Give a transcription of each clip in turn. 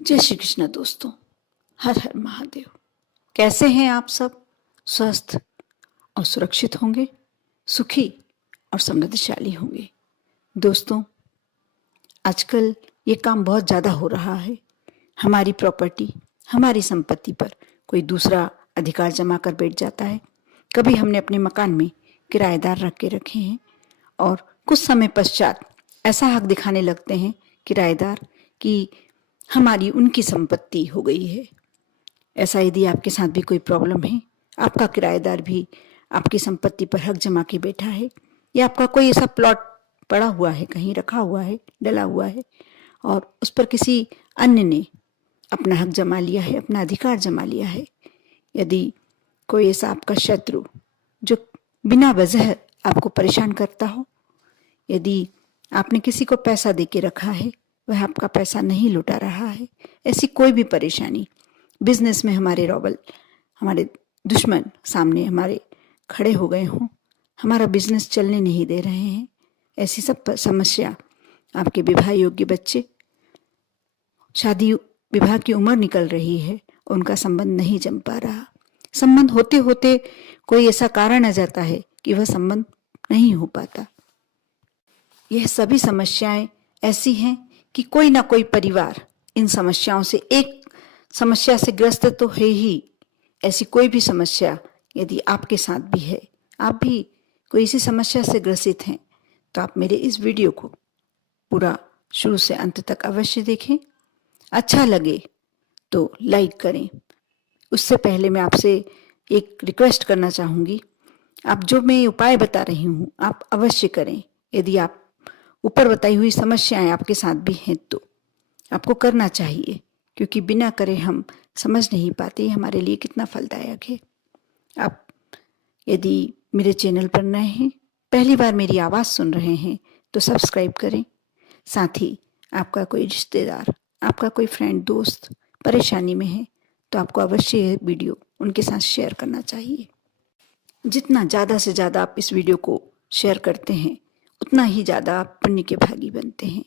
जय श्री कृष्ण दोस्तों। हर हर महादेव। कैसे हैं आप सब? स्वस्थ और सुरक्षित होंगे, सुखी और समृद्धशाली होंगे। दोस्तों, आजकल ये काम बहुत ज़्यादा हो रहा है। हमारी प्रॉपर्टी, हमारी संपत्ति पर कोई दूसरा अधिकार जमा कर बैठ जाता है। कभी हमने अपने मकान में किराएदार रख के रखे हैं और कुछ समय पश्चात ऐसा हक दिखाने लगते हैं किराएदार कि हमारी उनकी संपत्ति हो गई है। ऐसा यदि आपके साथ भी कोई प्रॉब्लम है, आपका किराएदार भी आपकी संपत्ति पर हक जमा के बैठा है, या आपका कोई ऐसा प्लॉट पड़ा हुआ है, कहीं रखा हुआ है, डला हुआ है और उस पर किसी अन्य ने अपना हक जमा लिया है, अपना अधिकार जमा लिया है। यदि कोई ऐसा आपका शत्रु जो बिना वजह आपको परेशान करता हो, यदि आपने किसी को पैसा दे के रखा है, वह आपका पैसा नहीं लौटा रहा है, ऐसी कोई भी परेशानी, बिजनेस में हमारे रॉबल, हमारे दुश्मन सामने हमारे खड़े हो गए हों, हमारा बिजनेस चलने नहीं दे रहे हैं, ऐसी सब समस्या, आपके विवाह योग्य बच्चे, शादी विवाह की उम्र निकल रही है, उनका संबंध नहीं जम पा रहा, संबंध होते होते कोई ऐसा कारण आ जाता है कि वह संबंध नहीं हो पाता। यह सभी समस्याएं ऐसी हैं कि कोई ना कोई परिवार इन समस्याओं से, एक समस्या से ग्रस्त तो है ही। ऐसी कोई भी समस्या यदि आपके साथ भी है, आप भी कोई इसी समस्या से ग्रसित हैं, तो आप मेरे इस वीडियो को पूरा शुरू से अंत तक अवश्य देखें। अच्छा लगे तो लाइक करें। उससे पहले मैं आपसे एक रिक्वेस्ट करना चाहूँगी, आप जो मैं उपाय बता रही हूँ आप अवश्य करें। यदि आप ऊपर बताई हुई समस्याएं आपके साथ भी हैं तो आपको करना चाहिए, क्योंकि बिना करे हम समझ नहीं पाते हमारे लिए कितना फलदायक है। आप यदि मेरे चैनल पर नए हैं, पहली बार मेरी आवाज़ सुन रहे हैं, तो सब्सक्राइब करें। साथ ही आपका कोई रिश्तेदार, आपका कोई फ्रेंड, दोस्त परेशानी में है तो आपको अवश्य यह वीडियो उनके साथ शेयर करना चाहिए। जितना ज़्यादा से ज़्यादा आप इस वीडियो को शेयर करते हैं, उतना ही ज़्यादा आप पुण्य के भागी बनते हैं।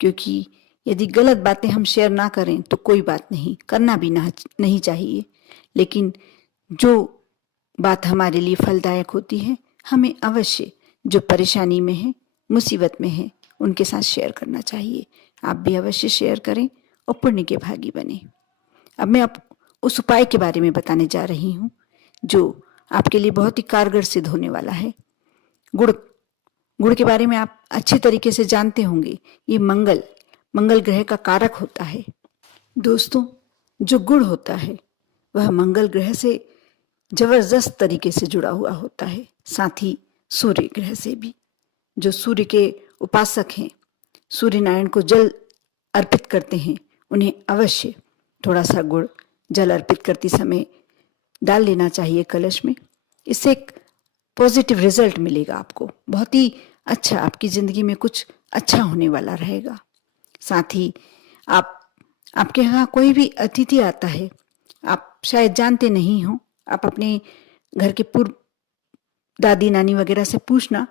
क्योंकि यदि गलत बातें हम शेयर ना करें तो कोई बात नहीं, करना भी नहीं चाहिए, लेकिन जो बात हमारे लिए फलदायक होती है, हमें अवश्य जो परेशानी में है, मुसीबत में है, उनके साथ शेयर करना चाहिए। आप भी अवश्य शेयर करें और पुण्य के भागी बने। अब मैं उस उपाय के बारे में बताने जा रही हूँ जो आपके लिए बहुत ही कारगर सिद्ध होने वाला है। गुड़ के बारे में आप अच्छी तरीके से जानते होंगे। ये मंगल ग्रह का कारक होता है। दोस्तों, जो गुड़ होता है वह मंगल ग्रह से जबरदस्त तरीके से जुड़ा हुआ होता है, साथ ही सूर्य ग्रह से भी। जो सूर्य के उपासक हैं, सूर्य नारायण को जल अर्पित करते हैं, उन्हें अवश्य थोड़ा सा गुड़ जल अर्पित करते समय डाल लेना चाहिए कलश में। इससे एक पॉजिटिव रिजल्ट मिलेगा आपको, बहुत ही अच्छा, आपकी ज़िंदगी में कुछ अच्छा होने वाला रहेगा। साथ ही आपके यहाँ कोई भी अतिथि आता है, आप शायद जानते नहीं हो, आप अपने घर के पूर्व दादी नानी वगैरह से पूछना,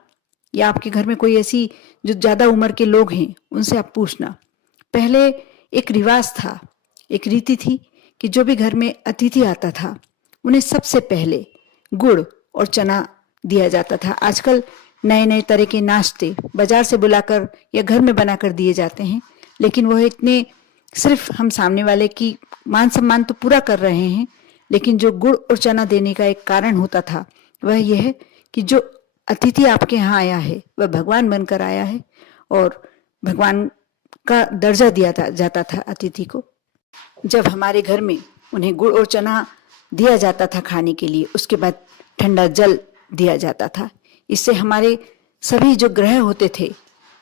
या आपके घर में कोई ऐसी जो ज़्यादा उम्र के लोग हैं उनसे आप पूछना। पहले एक रिवाज था, एक रीति थी कि जो भी घर में अतिथि आता था उन्हें सबसे पहले गुड़ और चना दिया जाता था। आजकल नए नए तरह के नाश्ते बाजार से बुलाकर या घर में बनाकर दिए जाते हैं, लेकिन वह इतने, सिर्फ हम सामने वाले की मान सम्मान तो पूरा कर रहे हैं, लेकिन जो गुड़ और चना देने का एक कारण होता था वह यह है कि जो अतिथि आपके यहाँ आया है वह भगवान बनकर आया है और भगवान का दर्जा दिया जाता था अतिथि को। जब हमारे घर में उन्हें गुड़ और चना दिया जाता था खाने के लिए, उसके बाद ठंडा जल दिया जाता था। इससे हमारे सभी जो ग्रह होते थे,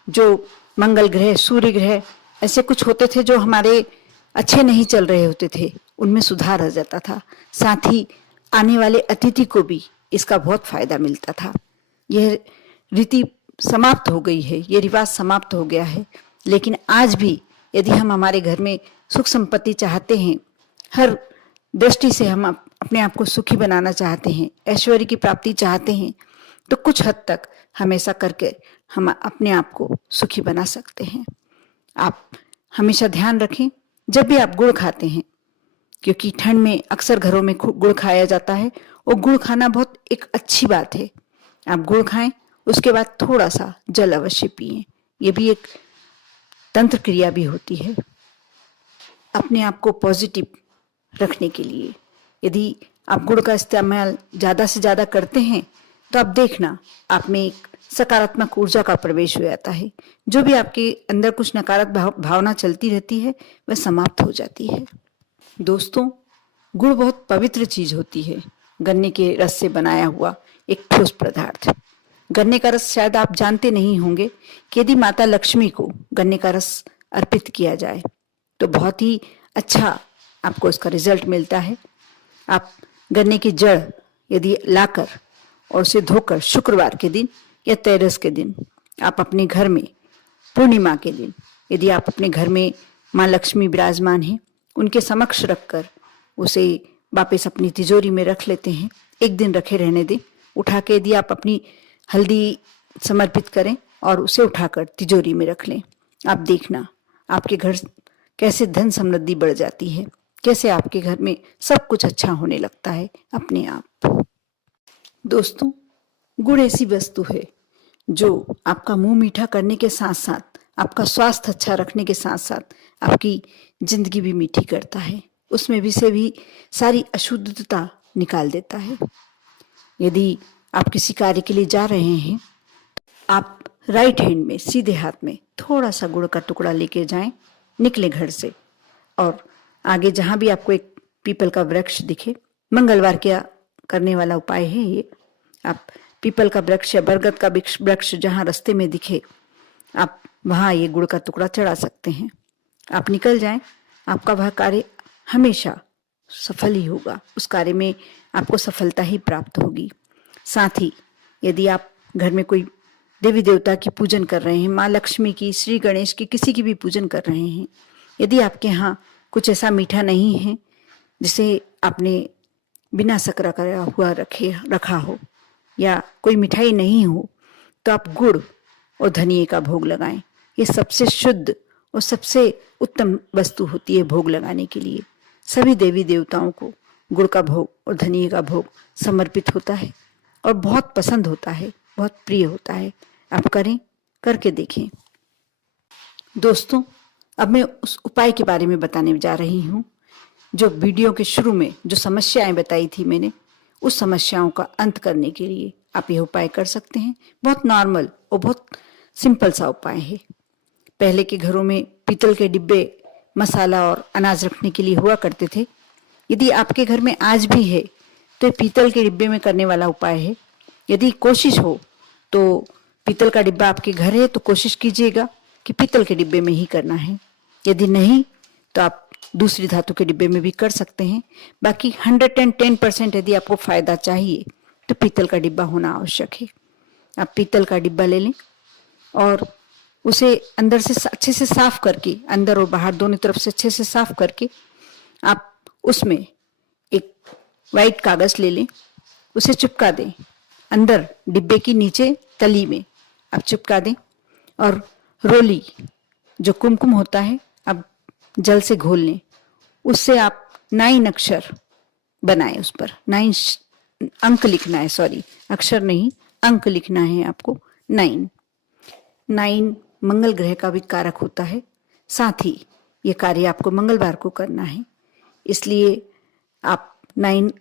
जो मंगल ग्रह, सूर्य ग्रह, ऐसे कुछ होते थे जो हमारे अच्छे नहीं चल रहे होते थे, उनमें सुधार आ जाता था। साथ ही आने वाले अतिथि को भी इसका बहुत फायदा मिलता था। यह रीति समाप्त हो गई है, ये रिवाज समाप्त हो गया है, लेकिन आज भी यदि हम हमारे घर में सुख संपत्ति चाहते हैं, हर दृष्टि से हम अपने आप को सुखी बनाना चाहते हैं, ऐश्वर्य की प्राप्ति चाहते हैं, तो कुछ हद तक हम ऐसा करके हम अपने आप को सुखी बना सकते हैं। आप हमेशा ध्यान रखें जब भी आप गुड़ खाते हैं, क्योंकि ठंड में अक्सर घरों में गुड़ खाया जाता है, और गुड़ खाना बहुत एक अच्छी बात है। आप गुड़ खाएं, उसके बाद थोड़ा सा जल अवश्य पिएं। ये भी एक तंत्र क्रिया भी होती है अपने आप को पॉजिटिव रखने के लिए। यदि आप गुड़ का इस्तेमाल ज़्यादा से ज़्यादा करते हैं तो आप देखना आप में एक सकारात्मक ऊर्जा का प्रवेश हो जाता है। जो भी आपके अंदर कुछ नकारात्मक भावना चलती रहती है वह समाप्त हो जाती है। दोस्तों, गुड़ बहुत पवित्र चीज होती है। गन्ने के रस से बनाया हुआ एक ठोस पदार्थ। गन्ने का रस शायद आप जानते नहीं होंगे कि यदि माता लक्ष्मी को गन्ने का रस अर्पित किया जाए तो बहुत ही अच्छा आपको इसका रिजल्ट मिलता है। आप गन्ने की जड़ यदि लाकर और उसे धोकर शुक्रवार के दिन या तेरस के दिन आप अपने घर में, पूर्णिमा के दिन यदि आप अपने घर में माँ लक्ष्मी विराजमान हैं, उनके समक्ष रखकर उसे वापस अपनी तिजोरी में रख लेते हैं। एक दिन रखे रहने दें। उठा के यदि आप अपनी हल्दी समर्पित करें और उसे उठाकर तिजोरी में रख लें, आप देखना आपके घर कैसे धन समृद्धि बढ़ जाती है, कैसे आपके घर में सब कुछ अच्छा होने लगता है अपने आप। दोस्तों, गुड़ ऐसी वस्तु है जो आपका मुंह मीठा करने के साथ साथ, आपका स्वास्थ्य अच्छा रखने के साथ साथ आपकी जिंदगी भी मीठी करता है। उसमें भी से भी सारी अशुद्धता निकाल देता है। यदि आप किसी कार्य के लिए जा रहे हैं, आप राइट हैंड में, सीधे हाथ में थोड़ा सा गुड़ का टुकड़ा लेके जाएं, निकले घर से, और आगे जहां भी आपको एक पीपल का वृक्ष दिखे, मंगलवार क्या करने वाला उपाय है ये। आप पीपल का वृक्ष या बरगद का वृक्ष जहां रास्ते में दिखे, आप वहां ये गुड़ का टुकड़ा चढ़ा सकते हैं। आप निकल जाएं, आपका वह कार्य हमेशा सफल ही होगा। उस कार्य में आपको सफलता ही प्राप्त होगी। साथ ही यदि आप घर में कोई देवी देवता की पूजन कर रहे हैं, माँ लक्ष्मी की, श्री गणेश की, किसी की भी पूजन कर रहे हैं, यदि आपके यहाँ कुछ ऐसा मीठा नहीं है जिसे आपने बिना शक्कर का हुआ रखा हो, या कोई मिठाई नहीं हो, तो आप गुड़ और धनिए का भोग लगाएं। ये सबसे शुद्ध और सबसे उत्तम वस्तु होती है भोग लगाने के लिए। सभी देवी देवताओं को गुड़ का भोग और धनिए का भोग समर्पित होता है और बहुत पसंद होता है, बहुत प्रिय होता है। आप करें, करके देखें। दोस्तों, अब मैं उस उपाय के बारे में बताने जा रही हूँ जो वीडियो के शुरू में जो समस्याएं बताई थी मैंने, उस समस्याओं का अंत करने के लिए आप यह उपाय कर सकते हैं। बहुत नॉर्मल और बहुत सिंपल सा उपाय है। पहले के घरों में पीतल के डिब्बे मसाला और अनाज रखने के लिए हुआ करते थे। यदि आपके घर में आज भी है तो पीतल के डिब्बे में करने वाला उपाय है। यदि कोशिश हो तो पीतल का डिब्बा आपके घर है तो कोशिश कीजिएगा कि पीतल के डिब्बे में ही करना है। यदि नहीं तो आप दूसरी धातु के डिब्बे में भी कर सकते हैं। बाकी 110% यदि आपको फायदा चाहिए तो पीतल का डिब्बा होना आवश्यक है। आप पीतल का डिब्बा ले लें और उसे अंदर से अच्छे से साफ करके, अंदर और बाहर दोनों तरफ से अच्छे से साफ करके, आप उसमें एक वाइट कागज ले लें, उसे चिपका दें। अंदर डिब्बे की नीचे तली में आप चिपका दें और रोली जो कुमकुम होता है आप जल से घोल लें। उससे आप 9 अक्षर बनाए, उस पर 9 अंक लिखना है, सॉरी अक्षर नहीं अंक लिखना है आपको। 9 मंगल ग्रह का भी कारक होता है। साथ ही ये कार्य आपको मंगलवार को करना है, इसलिए आप 9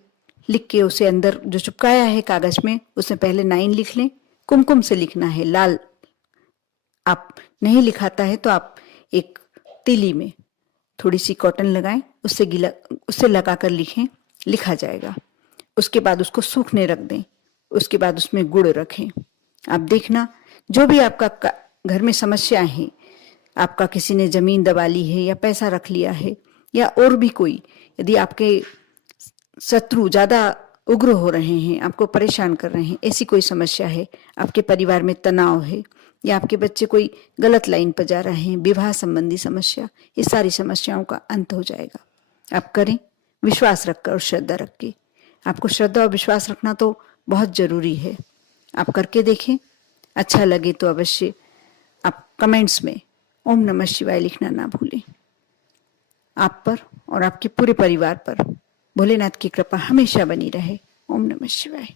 लिख के उसे अंदर जो चिपकाया है कागज में, उसमें पहले 9 लिख लें। कुमकुम से लिखना है, लाल। आप नहीं लिखाता है तो आप एक तीली में थोड़ी सी कॉटन लगाएं, उससे लगाकर लिखें, लिखा जाएगा। उसके बाद उसको सूखने रख दें। उसके बाद उसमें गुड़ रखें। आप देखना जो भी आपका घर में समस्या है, आपका किसी ने जमीन दबा ली है या पैसा रख लिया है या और भी कोई, यदि आपके शत्रु ज्यादा उग्र हो रहे हैं, आपको परेशान कर रहे हैं, ऐसी कोई समस्या है, आपके परिवार में तनाव है या आपके बच्चे कोई गलत लाइन पर जा रहे हैं, विवाह संबंधी समस्या, ये सारी समस्याओं का अंत हो जाएगा। आप करें विश्वास रखकर और श्रद्धा रख के। आपको श्रद्धा और विश्वास रखना तो बहुत जरूरी है। आप करके देखें। अच्छा लगे तो अवश्य आप कमेंट्स में ओम नमः शिवाय लिखना ना भूलें। आप पर और आपके पूरे परिवार पर भोलेनाथ की कृपा हमेशा बनी रहे। ओम नमः शिवाय।